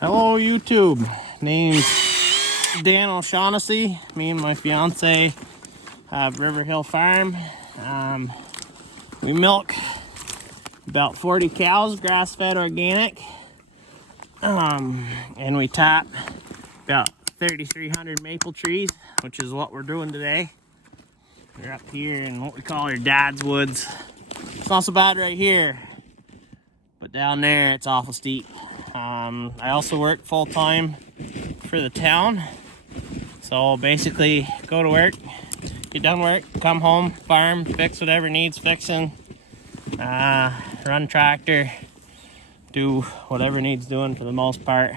Hello YouTube, name's Dan O'Shaughnessy. Me and my fiance have Riverhill Farm. We milk about 40 cows, grass-fed organic, and we tap about 3,300 maple trees, which is what we're doing today. We're up here in what we call our dad's woods. It's not so bad right here, but down there it's awful steep. I also work full-time for the town, so basically go to work, get done work, come home, farm, fix whatever needs fixing, run tractor, do whatever needs doing for the most part.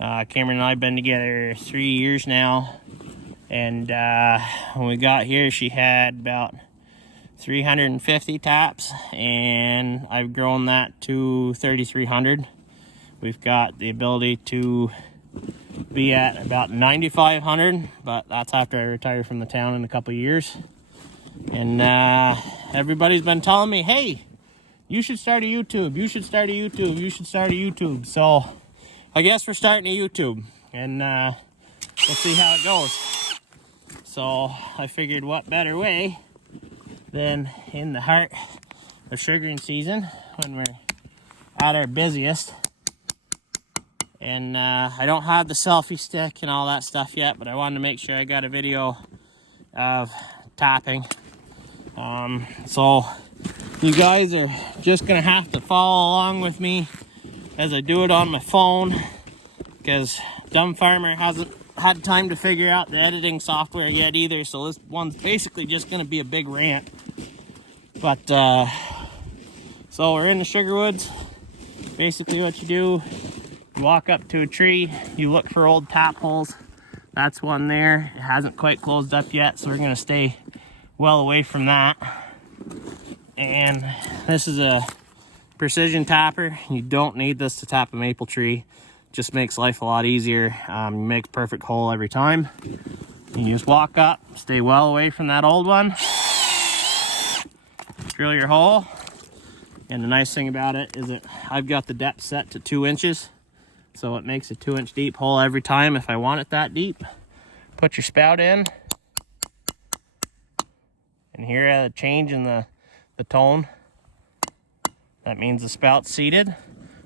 Cameron and I have been together 3 years now, and when we got here she had about 350 taps, and I've grown that to 3,300. We've got the ability to be at about 9,500, but that's after I retire from the town in a couple of years. And everybody's been telling me, hey, you should start a YouTube, you should start a YouTube, you should start a YouTube. So I guess we're starting a YouTube, and we'll see how it goes. So I figured what better way than in the heart of sugaring season when we're at our busiest. And I don't have the selfie stick and all that stuff yet, but I wanted to make sure I got a video of tapping. So you guys are just gonna have to follow along with me as I do it on my phone, because dumb farmer hasn't had time to figure out the editing software yet either. So this one's basically just gonna be a big rant. But so we're in the sugar woods. Basically what you do, you walk up to a tree, you look for old tap holes. That's one there. It hasn't quite closed up yet, so we're gonna stay well away from that. And this is a precision tapper. You don't need this to tap a maple tree. Just makes life a lot easier. You make a perfect hole every time. You just walk up, stay well away from that old one, drill your hole. And the nice thing about it is that I've got the depth set to 2 inches. So it makes a 2-inch deep hole every time if I want it that deep. Put your spout in. And here a change in the tone. That means the spout's seated.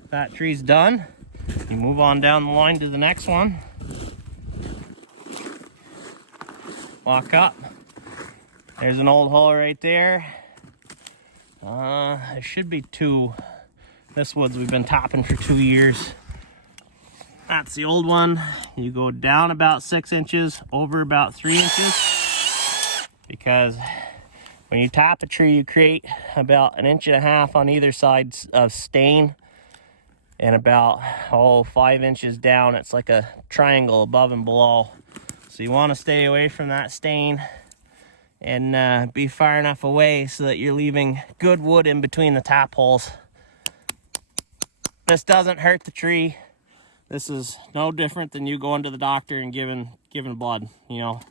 That tree's done. You move on down the line to the next one. Walk up. There's an old hole right there. There should be 2. This woods we've been tapping for 2 years. That's the old one. You go down about 6 inches, over about 3 inches, because when you tap a tree, you create about 1.5 inches on either side of stain, and about 5 inches down, it's like a triangle above and below. So you want to stay away from that stain and be far enough away so that you're leaving good wood in between the tap holes. This doesn't hurt the tree. This is no different than you going to the doctor and giving blood, you know.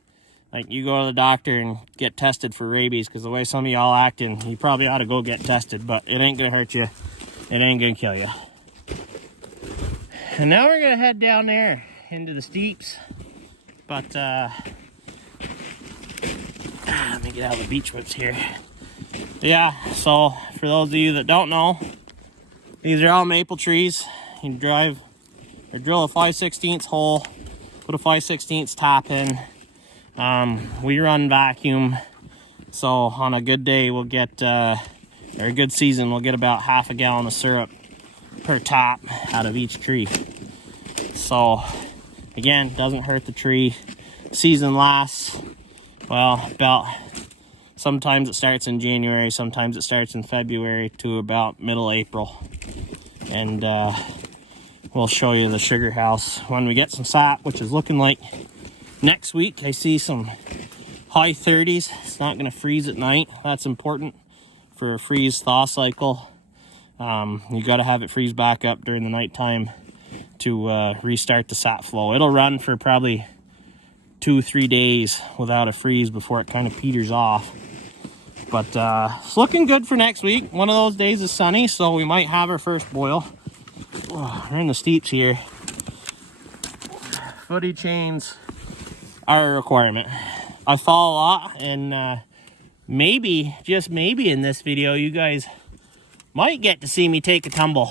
Like you go to the doctor and get tested for rabies, because the way some of y'all acting, you probably ought to go get tested, but it ain't gonna hurt you. It ain't gonna kill you. And now we're gonna head down there into the steeps. But let me get out of the beach whips here. Yeah, so for those of you that don't know, these are all maple trees. You drive or drill a 5/16 hole, put a 5/16 tap in. We run vacuum, so on a good day we'll get, or a good season, we'll get about 1/2 gallon of syrup per tap out of each tree. So again, doesn't hurt the tree. Season lasts, well, about, sometimes it starts in January, sometimes it starts in February to about middle April. And we'll show you the sugar house when we get some sap, which is looking like next week. I see some high 30s. It's not going to freeze at night. That's important for a freeze thaw cycle. You got to have it freeze back up during the nighttime to restart the sap flow. It'll run for probably 2-3 days without a freeze before it kind of peters off. But it's looking good for next week. One of those days is sunny, so we might have our first boil. Oh, we're in the steeps here. footy chains are a requirement. I fall a lot, and maybe, just maybe in this video, you guys might get to see me take a tumble.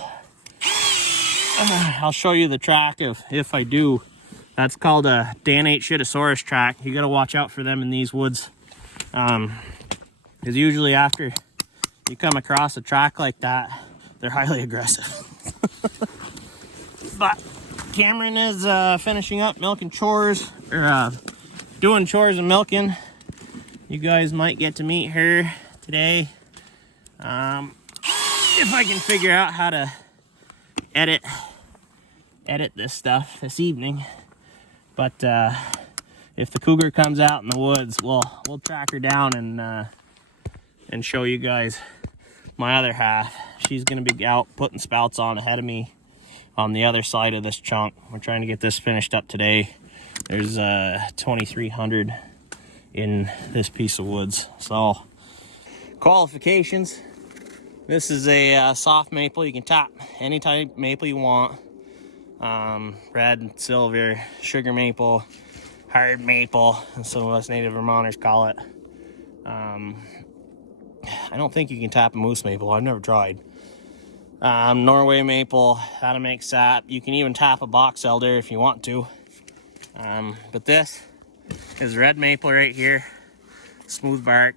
I'll show you the track if I do. That's called a danatechitasaurus track. You gotta watch out for them in these woods. Because usually after you come across a track like that, they're highly aggressive. But Cameron is finishing up milking chores, or doing chores and milking. You guys might get to meet her today. If I can figure out how to edit this stuff this evening. But if the cougar comes out in the woods, we'll track her down and show you guys my other half. She's gonna be out putting spouts on ahead of me on the other side of this chunk. We're trying to get this finished up today. There's 2,300 in this piece of woods. So qualifications. This is a soft maple. You can tap any type of maple you want. Red, silver, sugar maple, hard maple, and some of us native Vermonters call it. I don't think you can tap a moose maple. I've never tried. Norway maple, that'll make sap. You can even tap a box elder if you want to. But this is red maple right here. Smooth bark.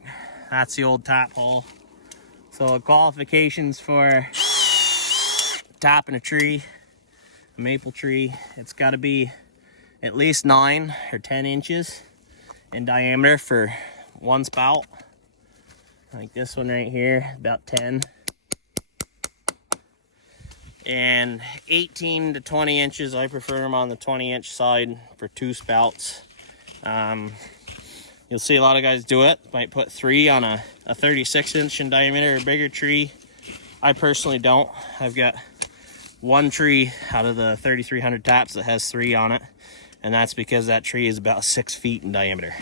That's the old tap hole. So qualifications for tapping a tree, a maple tree, it's got to be at least 9 or 10 inches in diameter for one spout. Like this one right here, about 10. And 18 to 20 inches, I prefer them on the 20-inch side for 2 spouts. You'll see a lot of guys do it. Might put 3 on a 36-inch in diameter or bigger tree. I personally don't. I've got one tree out of the 3,300 taps that has 3 on it, and that's because that tree is about 6 feet in diameter.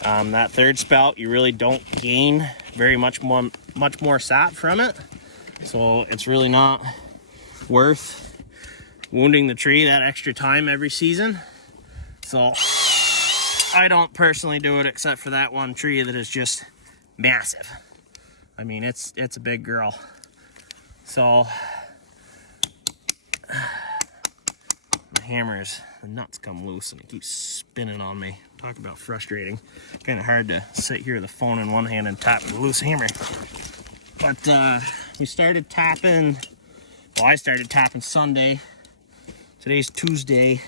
That third spout, you really don't gain very much more sap from it, so it's really not worth wounding the tree that extra time every season. So I don't personally do it, except for that one tree that is just massive. I mean, it's a big girl. So my hammers, the nuts come loose and it keeps spinning on me. Talk about frustrating. Kind of hard to sit here with the phone in one hand and tap with a loose hammer. But we started tapping, well, I started tapping Sunday. Today's Tuesday.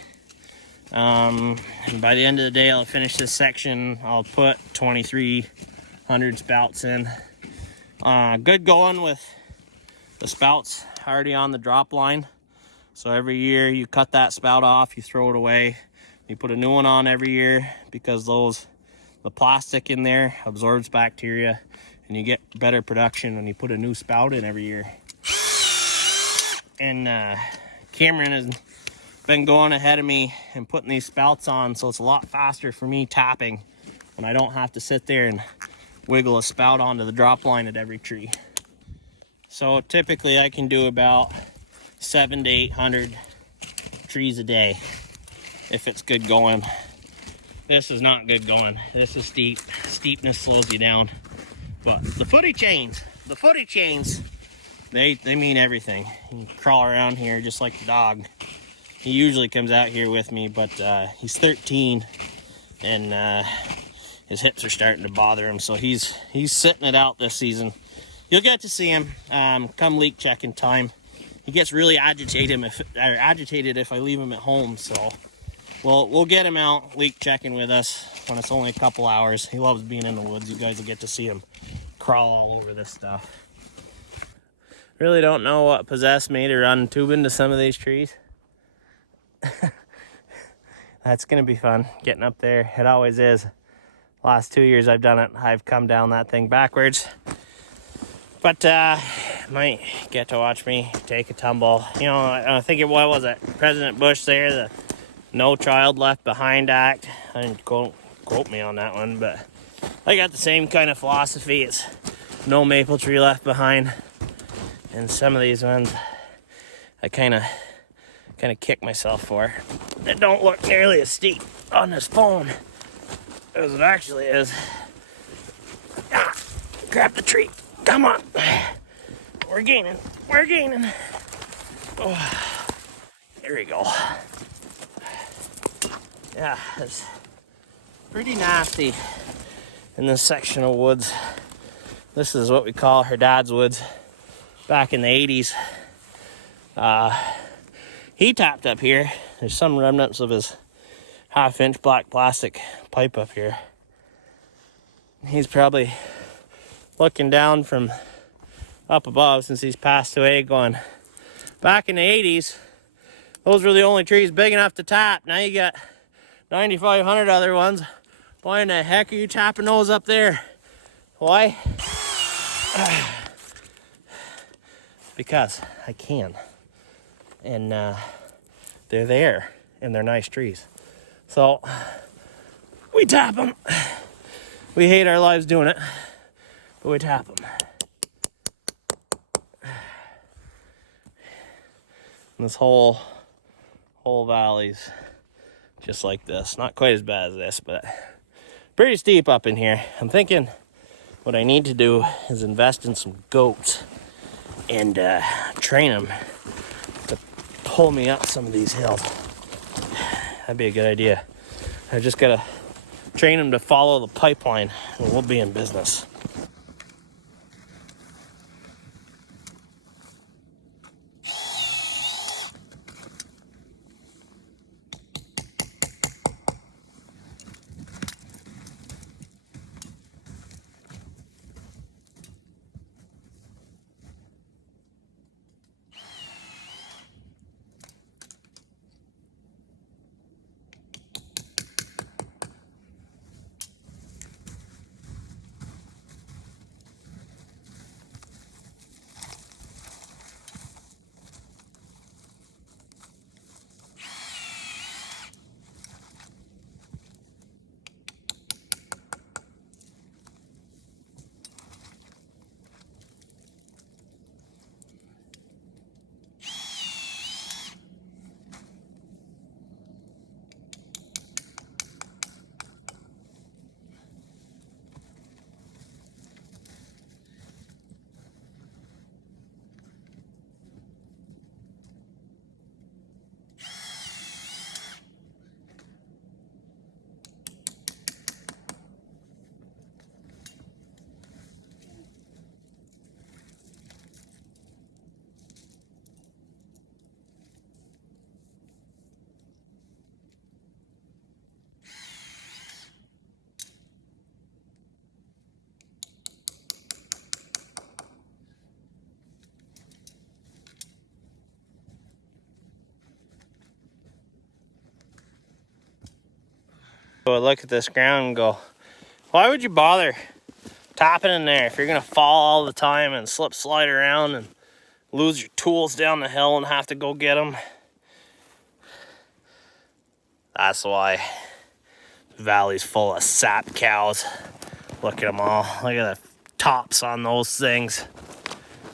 And by the end of the day, I'll finish this section. I'll put 2,300 spouts in. Good going with the spouts already on the drop line. So every year you cut that spout off, you throw it away. You put a new one on every year because the plastic in there absorbs bacteria, and you get better production when you put a new spout in every year. And Cameron has been going ahead of me and putting these spouts on, so it's a lot faster for me tapping, and I don't have to sit there and wiggle a spout onto the drop line at every tree. So typically I can do about 700 to 800 trees a day if it's good going. This is not good going. This is steep. Steepness slows you down. But the footy chains, they mean everything. You can crawl around here just like the dog. He usually comes out here with me, but he's 13 and his hips are starting to bother him, so he's sitting it out this season. You'll get to see him come leak checking time. He gets really agitated if I leave him at home, so we'll get him out leak checking with us when it's only a couple hours. He loves being in the woods. You guys will get to see him crawl all over this stuff. Really don't know what possessed me to run tubing to some of these trees. That's gonna be fun getting up there. It always is. Last 2 years I've done it, I've come down that thing backwards. But might get to watch me take a tumble. You know, I think what was it? President Bush there, the No Child Left Behind Act. I didn't quote me on that one, but I got the same kind of philosophy. It's no maple tree left behind. And some of these ones, I kind of kind of kick myself for. It don't look nearly as steep on this phone as it actually is. Ah, grab the tree. Come on. We're gaining. We're gaining. Oh, there we go. Yeah, it's pretty nasty in this section of woods. This is what we call her dad's woods. Back in the 80s, he tapped up here. There's some remnants of his 1/2-inch black plastic pipe up here. He's probably looking down from up above since he's passed away going, back in the 80s, those were the only trees big enough to tap. Now you got 9,500 other ones. Why in the heck are you tapping those up there? Why? Because I can. And they're there, and they're nice trees. So we tap them. We hate our lives doing it, but we tap them. And this whole valley's just like this. Not quite as bad as this, but pretty steep up in here. I'm thinking what I need to do is invest in some goats and train them to pull me up some of these hills. That'd be a good idea. I just gotta train them to follow the pipeline and we'll be in business. So I look at this ground and go, why would you bother tapping in there if you're gonna fall all the time and slip slide around and lose your tools down the hill and have to go get them? That's why the valley's full of sap cows. Look at them all. Look at the tops on those things.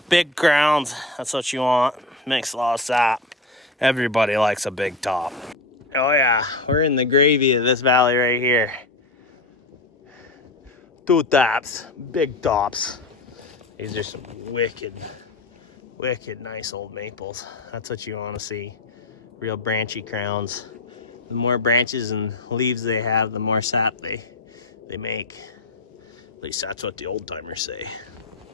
Big grounds, that's what you want. Makes a lot of sap. Everybody likes a big top. Oh yeah, we're in the gravy of this valley right here. 2 tops, big tops. These are some wicked nice old maples. That's what you want to see. Real branchy crowns. The more branches and leaves they have, the more sap they make. At least that's what the old timers say.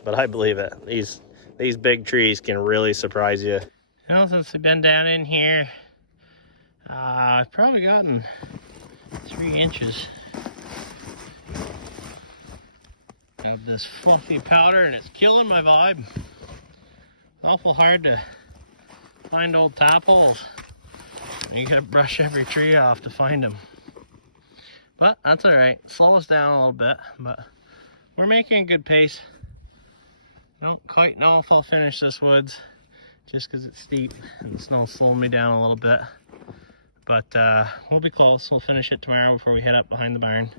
But I believe it. These big trees can really surprise you. Well, since I've been down in here, I've probably gotten 3 inches of this fluffy powder, and it's killing my vibe. It's awful hard to find old tap holes. You gotta brush every tree off to find them. But that's alright. Slow us down a little bit, but we're making a good pace. I don't quite know if I'll finish this woods just because it's steep and the snow's slowing me down a little bit. But we'll be close. We'll finish it tomorrow before we head up behind the barn.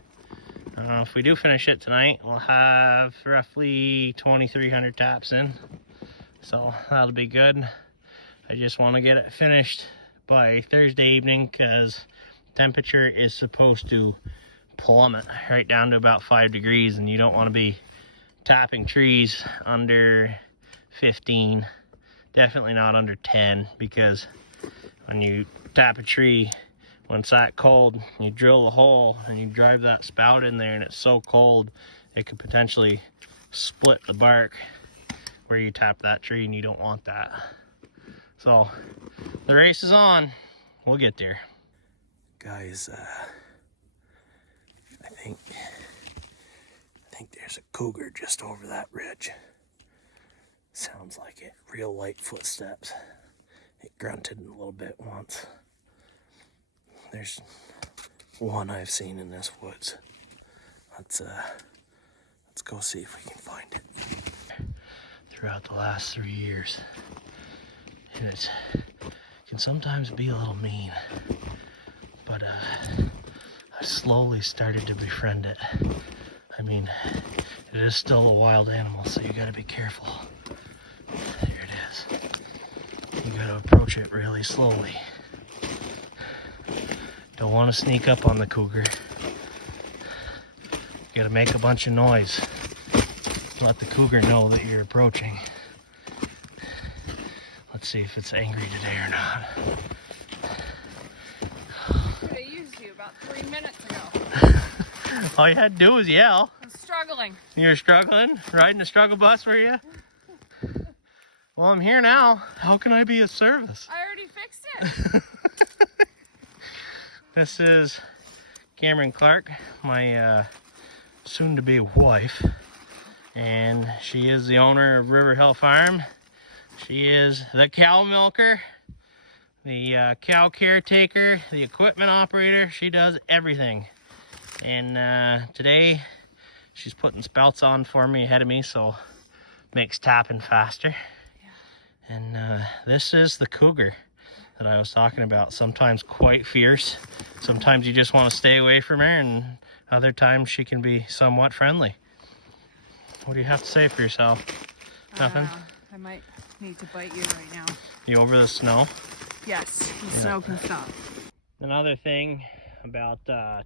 If we do finish it tonight, we'll have roughly 2,300 taps in. So that'll be good. I just want to get it finished by Thursday evening, because temperature is supposed to plummet right down to about 5 degrees, and you don't want to be tapping trees under 15, definitely not under 10, because when you tap a tree, when it's that cold, you drill a hole and you drive that spout in there and it's so cold it could potentially split the bark where you tap that tree, and you don't want that. So the race is on. We'll get there. Guys, I think there's a cougar just over that ridge. Sounds like it. Real light footsteps. It grunted a little bit once. There's one I've seen in this woods. Let's go see if we can find it. Throughout the last 3 years, and it can sometimes be a little mean, but I've slowly started to befriend it. I mean, it is still a wild animal, so you gotta be careful. There it is. You gotta approach it really slowly. Don't want to sneak up on the cougar. You gotta make a bunch of noise. Let the cougar know that you're approaching. Let's see if it's angry today or not. I used you about 3 minutes ago. All you had to do was yell. I'm struggling. You were struggling? Riding a struggle bus, were you? Well, I'm here now. How can I be of service? I already fixed it. This is Cameron Clark, my soon-to-be wife, and she is the owner of Riverhill Farm. She is the cow milker, the cow caretaker, the equipment operator. She does everything. And today she's putting spouts on for me ahead of me, so makes tapping faster. Yeah. And this is the cougar that I was talking about. Sometimes quite fierce. Sometimes you just want to stay away from her, and other times she can be somewhat friendly. What do you have to say for yourself? Nothing? I might need to bite you right now. You over the snow? Yes, the snow can stop. Another thing about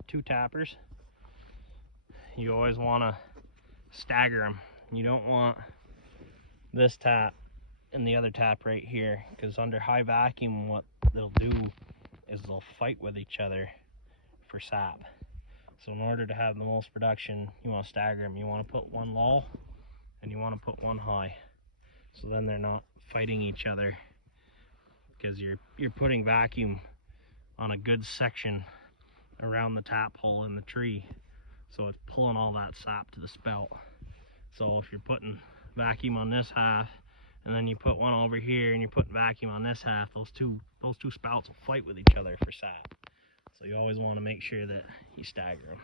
two tappers, you always want to stagger them. You don't want this tap and the other tap right here, because under high vacuum what they'll do is they'll fight with each other for sap. So in order to have the most production, you want to stagger them. You want to put one low and you want to put one high, so then they're not fighting each other, because you're putting vacuum on a good section around the tap hole in the tree, so it's pulling all that sap to the spout. So if you're putting vacuum on this half and then you put one over here and you're putting vacuum on this half, those two spouts will fight with each other for sap. So you always want to make sure that you stagger them.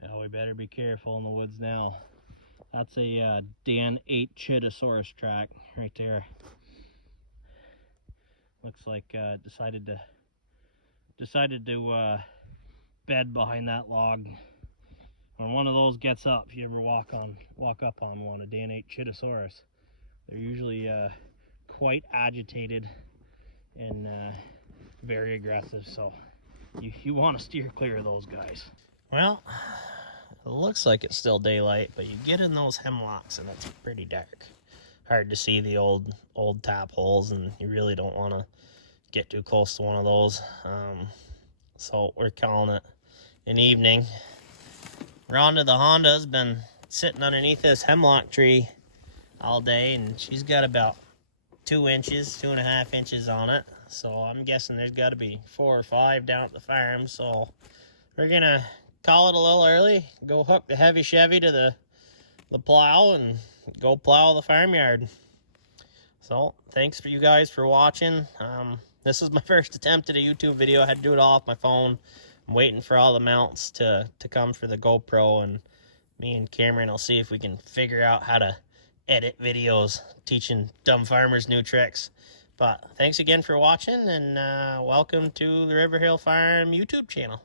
Now we better be careful in the woods now. That's a danatechitasaurus track right there. Looks like decided to bed behind that log. When one of those gets up, if you ever walk up on one, a danatechitasaurus, they're usually quite agitated and very aggressive, so you want to steer clear of those guys. Well, it looks like it's still daylight, but you get in those hemlocks and it's pretty dark. Hard to see the old tap holes, and you really don't want to get too close to one of those. So we're calling it an evening. Rhonda the Honda's been sitting underneath this hemlock tree all day, and she's got about 2.5 inches on it. So I'm guessing there's got to be 4 or 5 down at the farm. So we're gonna call it a little early, go hook the heavy Chevy to the plow and go plow the farmyard. So thanks for you guys for watching. This is my first attempt at a YouTube video. I had to do it all off my phone. I'm waiting for all the mounts to come for the GoPro, and me and Cameron will see if we can figure out how to edit videos teaching dumb farmers new tricks. But thanks again for watching, and welcome to the Riverhill Farm YouTube channel.